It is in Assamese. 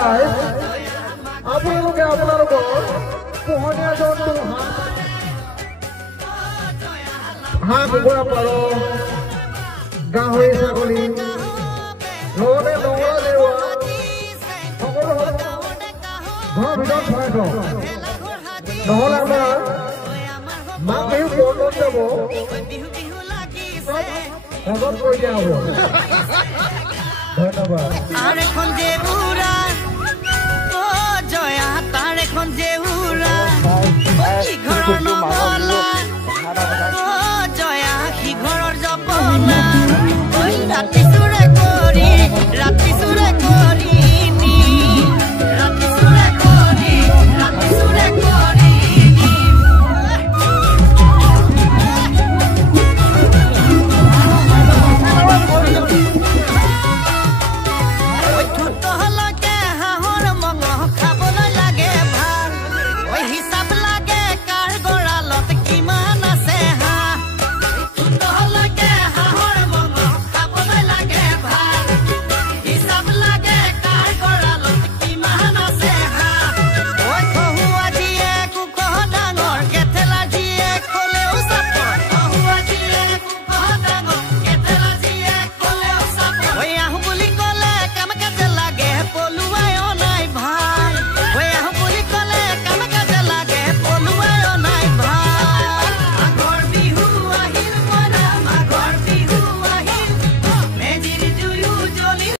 ৰাইজ আপোনালোকে আপোনালোকৰ পোহনীয়া জন্তু হাঁহ কুকুৰা পাৰ গাহৰি ছাগলী লগতে নগৰ জেওৰা সকলো ঘৰৰ ভিতৰত ভৰাই থওঁ নহ'লে আমাৰ মাঘ বিহু পৰ্বত যাব সহজ কৰি দিয়া হ'ব ধন্যবাদ আর এখন যে উড়া ও জয়া তার এখন যে উড়া কি ঘৰৰ নবলা ও জয়া কি ঘৰৰ জপলা ওই ৰাতি চুৰা